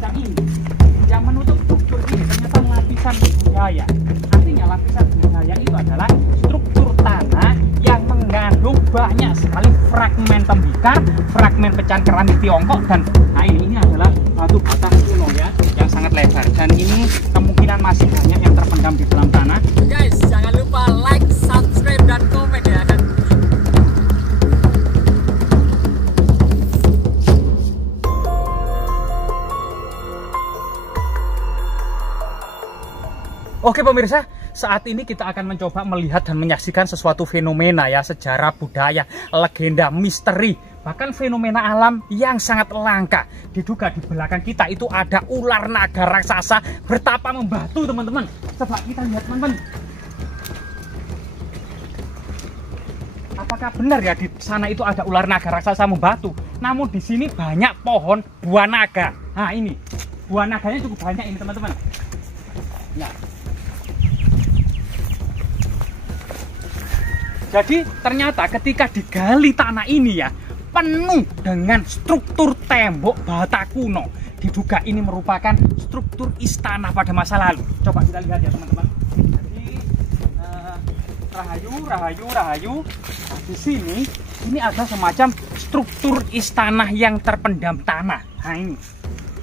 semacam ini yang menutup struktur ini ternyata lapisan budaya. Artinya lapisan budaya itu adalah struktur tanah yang mengandung banyak sekali fragmen tembikar, fragmen pecahan keramik Tiongkok, dan nah ini adalah batu bata kuno ya yang sangat lebar, dan ini kemungkinan masih banyak yang terpendam di dalam tanah. Guys, jangan lupa like, subscribe, dan komen ya kan. Oke pemirsa, saat ini kita akan mencoba melihat dan menyaksikan sesuatu fenomena ya, sejarah budaya, legenda, misteri, bahkan fenomena alam yang sangat langka. Diduga di belakang kita itu ada ular naga raksasa bertapa membatu, teman-teman. Coba kita lihat, teman-teman. Apakah benar ya di sana itu ada ular naga raksasa membatu? Namun di sini banyak pohon buah naga. Nah ini, buah naganya cukup banyak ini, teman-teman. Nah, jadi ternyata ketika digali tanah ini ya, penuh dengan struktur tembok bata kuno. Diduga ini merupakan struktur istana pada masa lalu. Coba kita lihat ya teman-teman. Jadi rahayu. Nah, di sini ini ada semacam struktur istana yang terpendam tanah. Nah ini.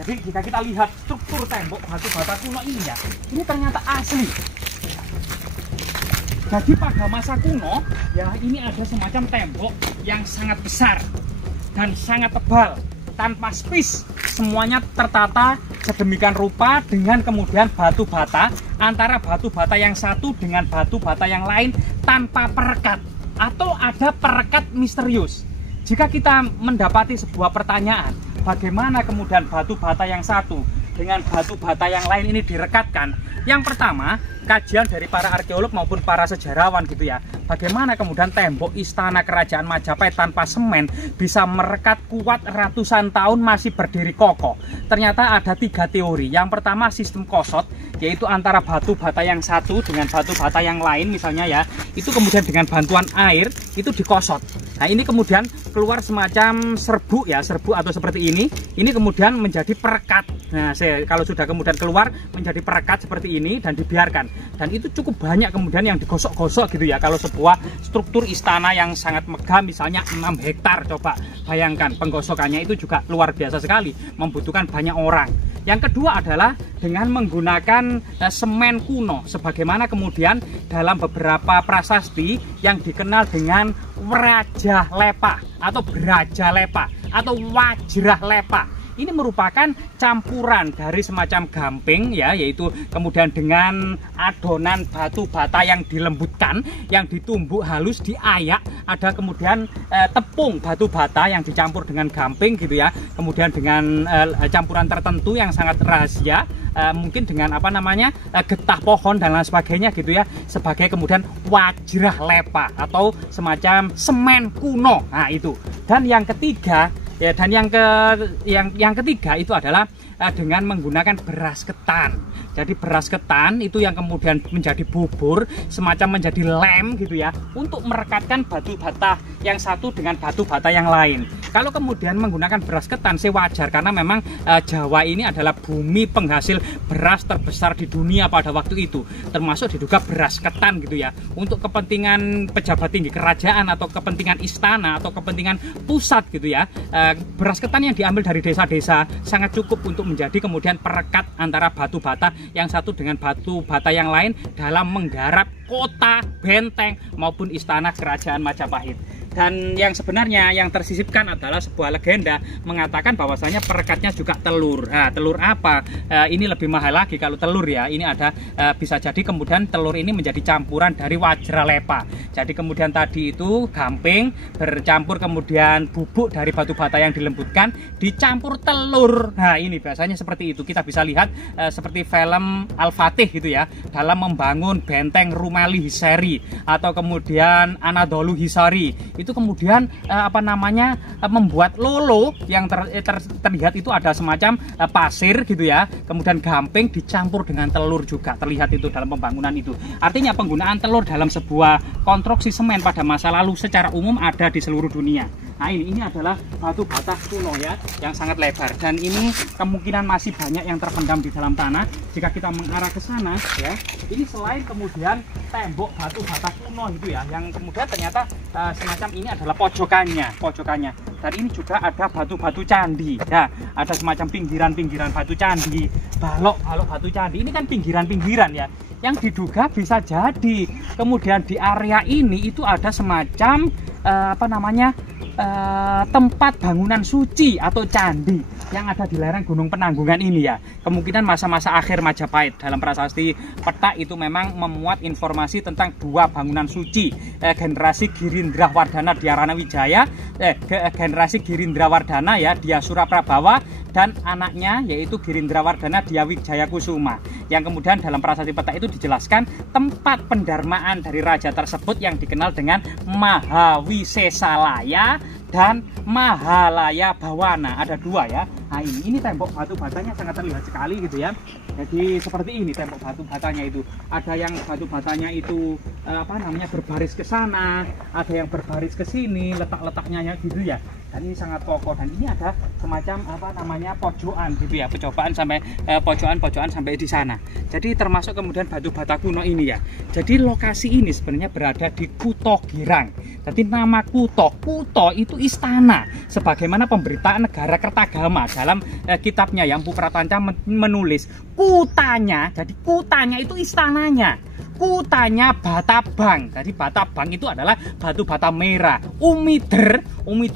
Jadi jika kita lihat struktur tembok batu bata kuno ini ya, ini ternyata asli. Jadi pada masa kuno ya, ini ada semacam tembok yang sangat besar dan sangat tebal tanpa space, semuanya tertata sedemikian rupa dengan kemudian batu bata, antara batu bata yang satu dengan batu bata yang lain tanpa perekat atau ada perekat misterius. Jika kita mendapati sebuah pertanyaan, bagaimana kemudian batu bata yang satu dengan batu bata yang lain ini direkatkan? Yang pertama, kajian dari para arkeolog maupun para sejarawan gitu ya, bagaimana kemudian tembok istana kerajaan Majapahit tanpa semen bisa merekat kuat ratusan tahun masih berdiri kokoh. Ternyata ada 3 teori. Yang pertama sistem kosot, yaitu antara batu bata yang satu dengan batu bata yang lain misalnya ya, itu kemudian dengan bantuan air itu dikosot. Nah ini kemudian keluar semacam serbu ya, serbu atau seperti ini kemudian menjadi perekat. Nah kalau sudah kemudian keluar menjadi perekat seperti ini dan dibiarkan, dan itu cukup banyak kemudian yang digosok-gosok gitu ya. Kalau sebuah struktur istana yang sangat megah misalnya 6 hektar, coba bayangkan penggosokannya itu juga luar biasa sekali, membutuhkan banyak orang. Yang kedua adalah dengan menggunakan semen kuno, sebagaimana kemudian dalam beberapa prasasti yang dikenal dengan Wrajah Lepa atau Braja Lepa atau Wajrah Lepa. Ini merupakan campuran dari semacam gamping ya, yaitu kemudian dengan adonan batu bata yang dilembutkan, yang ditumbuk halus, diayak, ada kemudian tepung batu bata yang dicampur dengan gamping gitu ya, kemudian dengan campuran tertentu yang sangat rahasia, mungkin dengan apa namanya getah pohon dan lain sebagainya gitu ya, sebagai kemudian Wajrah Lepa atau semacam semen kuno. Nah itu. Dan yang ketiga ya, dan yang ketiga itu adalah dengan menggunakan beras ketan. Jadi beras ketan itu yang kemudian menjadi bubur, semacam menjadi lem gitu ya, untuk merekatkan batu bata yang satu dengan batu bata yang lain. Kalau kemudian menggunakan beras ketan sih wajar, karena memang Jawa ini adalah bumi penghasil beras terbesar di dunia pada waktu itu, termasuk diduga beras ketan gitu ya, untuk kepentingan pejabat tinggi kerajaan atau kepentingan istana atau kepentingan pusat gitu ya. Beras ketan yang diambil dari desa-desa sangat cukup untuk menjadi kemudian perekat antara batu bata yang satu dengan batu bata yang lain dalam menggarap kota, benteng maupun istana kerajaan Majapahit. Dan yang sebenarnya yang tersisipkan adalah sebuah legenda mengatakan bahwasanya perekatnya juga telur. Nah, telur apa? Ini lebih mahal lagi kalau telur ya. Ini ada bisa jadi kemudian telur ini menjadi campuran dari Wajrah Lepa. Jadi kemudian tadi itu gamping bercampur kemudian bubuk dari batu bata yang dilembutkan dicampur telur. Nah, ini biasanya seperti itu. Kita bisa lihat seperti film Al-Fatih gitu ya, dalam membangun benteng Rumeli Hisari atau kemudian Anadolu Hisari. Itu kemudian membuat lolo yang terlihat itu ada semacam pasir gitu ya, kemudian gamping dicampur dengan telur juga terlihat itu dalam pembangunan itu. Artinya penggunaan telur dalam sebuah konstruksi semen pada masa lalu secara umum ada di seluruh dunia. Nah ini adalah batu bata kuno ya, yang sangat lebar, dan ini kemungkinan masih banyak yang terpendam di dalam tanah. Jika kita mengarah ke sana ya, ini selain kemudian tembok batu bata kuno itu ya, yang kemudian ternyata semacam ini adalah pojokannya. Dan ini juga ada batu-batu candi ya, ada semacam pinggiran-pinggiran batu candi, balok batu candi. Ini kan pinggiran-pinggiran ya, yang diduga bisa jadi kemudian di area ini itu ada semacam tempat bangunan suci atau candi yang ada di lereng Gunung Penanggungan ini ya. Kemungkinan masa-masa akhir Majapahit. Dalam prasasti peta itu memang memuat informasi tentang 2 bangunan suci, generasi Girindrawardhana Dhyarana Wijaya, generasi Girindrawardhana ya Dia Suraprabawa, dan anaknya yaitu Girindrawardhana Dia Wijaya Kusuma, yang kemudian dalam prasasti peta itu dijelaskan tempat pendarmaan dari raja tersebut yang dikenal dengan Mahawisesalaya dan Mahalaya Bawana. Ada 2 ya. Nah ini tembok batu batanya sangat terlihat sekali gitu ya. Jadi seperti ini tembok batu batanya itu. Ada yang batu batanya itu berbaris ke sana, ada yang berbaris ke sini, letak-letaknya ya gitu ya. Dan ini sangat kokoh, dan ini ada semacam pojokan gitu ya, percobaan sampai pojokan sampai di sana. Jadi termasuk kemudian batu bata kuno ini ya. Jadi lokasi ini sebenarnya berada di Kuto Girang. Jadi nama Kuto itu istana, sebagaimana pemberitaan negara Kertagama dalam kitabnya ya, Empu Prapanca menulis kutanya. Jadi kutanya itu istananya. Kutanya Batabang. Jadi Batabang itu adalah batu bata merah. Umider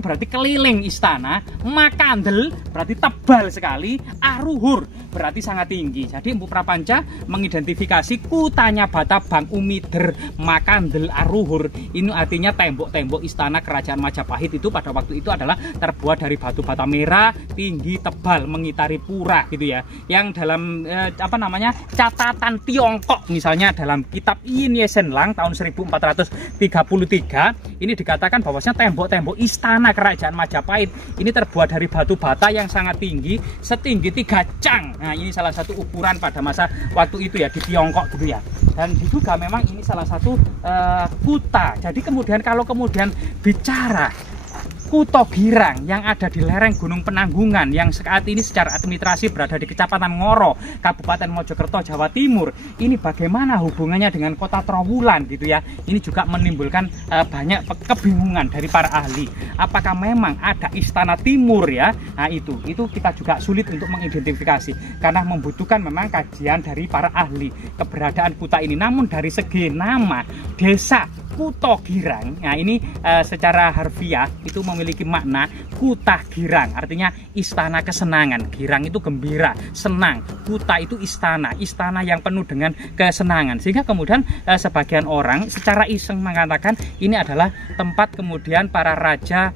berarti keliling istana. Makandel berarti tebal sekali. Aruhur berarti sangat tinggi. Jadi Empu Prapanca mengidentifikasi kutanya Batabang, Umider, Makandel, Aruhur. Ini artinya tembok-tembok istana kerajaan Majapahit itu pada waktu itu adalah terbuat dari batu bata merah, tinggi, tebal, mengitari pura gitu ya. Yang dalam catatan Tiongkok misalnya dalam kitab Yin Yesen Lang tahun 1433 ini dikatakan bahwasanya tembok-tembok istana kerajaan Majapahit ini terbuat dari batu bata yang sangat tinggi, setinggi 3 cang. Nah ini salah satu ukuran pada masa waktu itu ya di Tiongkok gitu ya. Dan diduga memang ini salah satu kuta. Jadi kalau kemudian bicara Kuto Girang yang ada di lereng Gunung Penanggungan, yang saat ini secara administrasi berada di Kecamatan Ngoro, Kabupaten Mojokerto, Jawa Timur, ini bagaimana hubungannya dengan kota Trowulan gitu ya. Ini juga menimbulkan banyak kebingungan dari para ahli. Apakah memang ada istana timur ya? Nah itu kita juga sulit untuk mengidentifikasi karena membutuhkan memang kajian dari para ahli keberadaan kuta ini. Namun dari segi nama desa Kuto Girang, nah ini secara harfiah itu memiliki makna Kuta Girang, artinya istana kesenangan. Girang itu gembira, senang. Kuta itu istana yang penuh dengan kesenangan. Sehingga kemudian sebagian orang secara iseng mengatakan ini adalah tempat kemudian para raja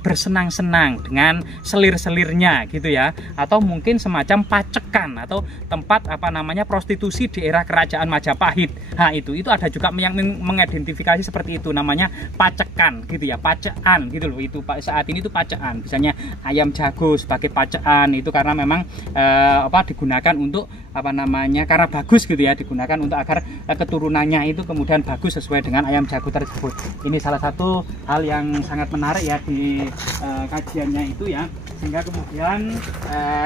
bersenang-senang dengan selir-selirnya gitu ya, atau mungkin semacam pacekan atau tempat prostitusi di era kerajaan Majapahit. Nah itu ada juga yang mengidentifikasi seperti itu, namanya pacekan gitu ya, pacean gitu loh. Itu saat ini itu pacean, misalnya ayam jago sebagai pacean itu karena memang digunakan untuk karena bagus gitu ya, digunakan untuk agar keturunannya itu kemudian bagus sesuai dengan ayam jago tersebut. Ini salah satu hal yang sangat menarik ya di kajiannya itu ya, sehingga kemudian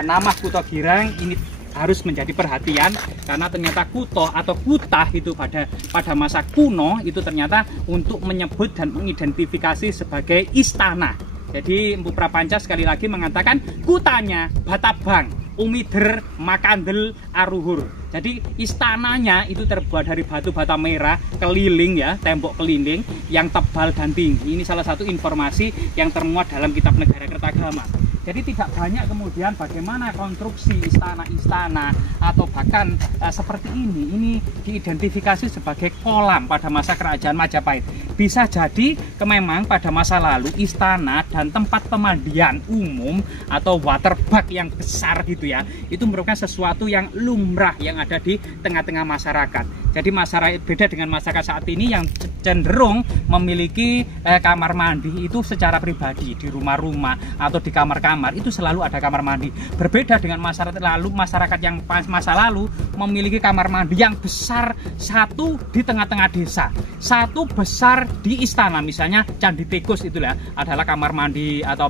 nama Kuto Girang ini harus menjadi perhatian karena ternyata kuto atau kutah itu pada masa kuno itu ternyata untuk menyebut dan mengidentifikasi sebagai istana. Jadi Empu Prapanca sekali lagi mengatakan kutanya Batabang, Umider, Makandel, Aruhur. Jadi istananya itu terbuat dari batu bata merah keliling ya, tembok keliling yang tebal dan tinggi. Ini salah satu informasi yang termuat dalam kitab Negara Kertagama. Jadi tidak banyak kemudian bagaimana konstruksi istana-istana atau bahkan seperti ini diidentifikasi sebagai kolam pada masa kerajaan Majapahit. Bisa jadi memang pada masa lalu istana dan tempat pemandian umum atau waterbag yang besar gitu ya, itu merupakan sesuatu yang lumrah yang ada di tengah-tengah masyarakat. Jadi masyarakat beda dengan masyarakat saat ini yang cenderung memiliki kamar mandi itu secara pribadi di rumah-rumah atau di kamar-kamar itu selalu ada kamar mandi. Berbeda dengan masyarakat yang masa lalu memiliki kamar mandi yang besar, satu di tengah-tengah desa, satu besar di istana, misalnya Candi Tikus itulah adalah kamar mandi atau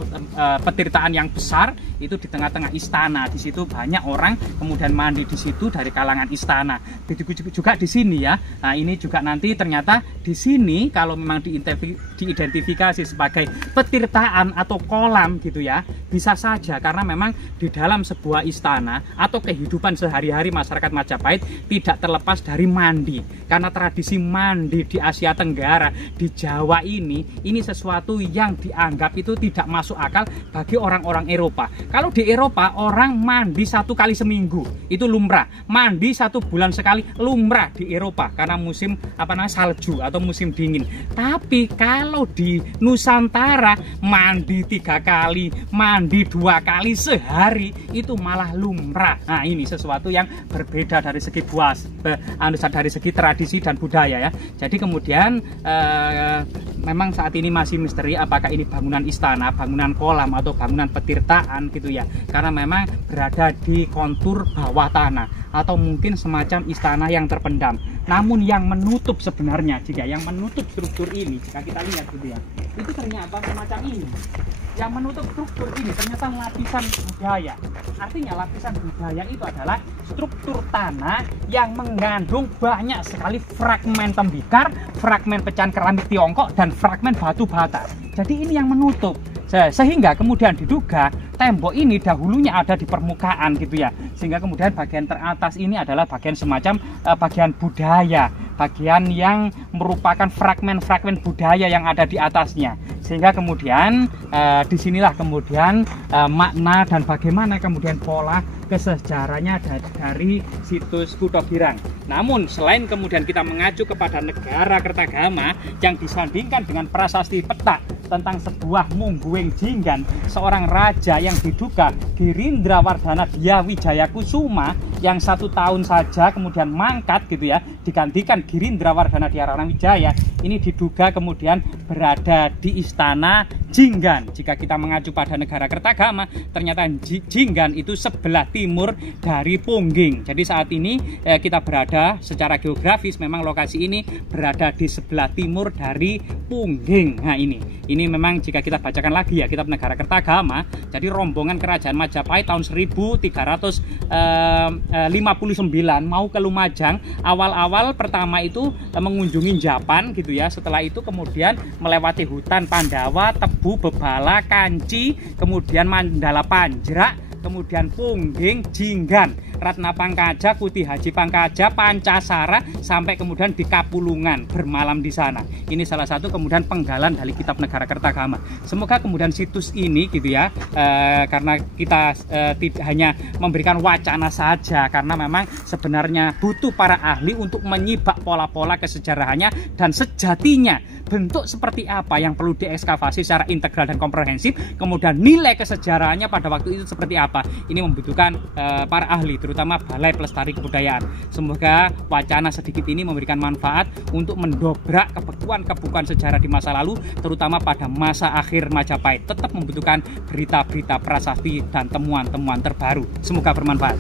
petirtaan yang besar itu di tengah-tengah istana. Di situ banyak orang kemudian mandi di situ dari kalangan istana. Begitu juga di sini ya. Nah, ini juga nanti ternyata di sini kalau memang diidentifikasi sebagai petirtaan atau kolam gitu ya, bisa saja karena memang di dalam sebuah istana atau kehidupan sehari-hari masyarakat Majapahit tidak terlepas dari mandi. Karena tradisi mandi di Asia Tenggara, di Jawa ini sesuatu yang dianggap itu tidak masuk akal bagi orang-orang Eropa. Kalau di Eropa orang mandi 1 kali seminggu itu lumrah, mandi 1 bulan sekali lumrah di Eropa karena musim salju atau musim dingin. Tapi kalau di Nusantara mandi 3 kali, mandi 2 kali sehari itu malah lumrah. Nah, ini sesuatu yang berbeda dari segi dari segi tradisi dan budaya ya. Jadi kemudian memang saat ini masih misteri apakah ini bangunan istana, bangunan kolam atau bangunan petirtaan gitu ya. Karena memang berada di kontur bawah tanah atau mungkin semacam istana yang terpendam. Namun yang menutup sebenarnya, yang menutup struktur ini, jika kita lihat gitu ya, itu ternyata semacam ini. Yang menutup struktur ini ternyata lapisan budaya. Artinya lapisan budaya itu adalah struktur tanah yang mengandung banyak sekali fragmen tembikar, fragmen pecahan keramik Tiongkok, dan fragmen batu bata. Jadi ini yang menutup. Sehingga kemudian diduga tembok ini dahulunya ada di permukaan gitu ya. Sehingga kemudian bagian teratas ini adalah bagian semacam bagian budaya, bagian yang merupakan fragmen-fragmen budaya yang ada di atasnya. Sehingga kemudian disinilah kemudian makna dan bagaimana kemudian pola kesejarahnya dari situs Kutha Girang. Namun selain kemudian kita mengacu kepada negara Kertagama yang disandingkan dengan prasasti Petak tentang sebuah Mungguing Jinggan, seorang raja yang diduga Girindrawardhana Dia Wijaya Kusuma yang 1 tahun saja kemudian mangkat gitu ya, digantikan Girindrawardhana Dia Ranawijaya. Ini diduga kemudian berada di istana Jinggan. Jika kita mengacu pada negara Kertagama, ternyata Jinggan itu sebelah timur dari Pungging. Jadi saat ini kita berada secara geografis, memang lokasi ini berada di sebelah timur dari Pungging. Nah ini memang jika kita bacakan lagi ya, kitab negara Kertagama, jadi rombongan kerajaan Majapahit tahun 1359 mau ke Lumajang. Awal-awal pertama itu mengunjungi Japan gitu ya. Setelah itu kemudian melewati hutan Pandawa, Tebu, Bebala, Kanci, kemudian Mandala Panjrak, kemudian Pungging, Jinggan, Ratna Pangkaja, Kuti Haji Pangkaja, Pancasara, sampai kemudian di Kapulungan, bermalam di sana. Ini salah satu kemudian penggalan dari kitab negara Kertagama. Semoga kemudian situs ini gitu ya, karena kita tidak hanya memberikan wacana saja, karena memang sebenarnya butuh para ahli untuk menyibak pola-pola kesejarahannya dan sejatinya bentuk seperti apa yang perlu diekskavasi secara integral dan komprehensif, kemudian nilai kesejarahannya pada waktu itu seperti apa. Ini membutuhkan para ahli, terutama Balai Pelestari Kebudayaan. Semoga wacana sedikit ini memberikan manfaat untuk mendobrak kebekuan sejarah di masa lalu, terutama pada masa akhir Majapahit. Tetap membutuhkan berita-berita prasasti dan temuan-temuan terbaru. Semoga bermanfaat.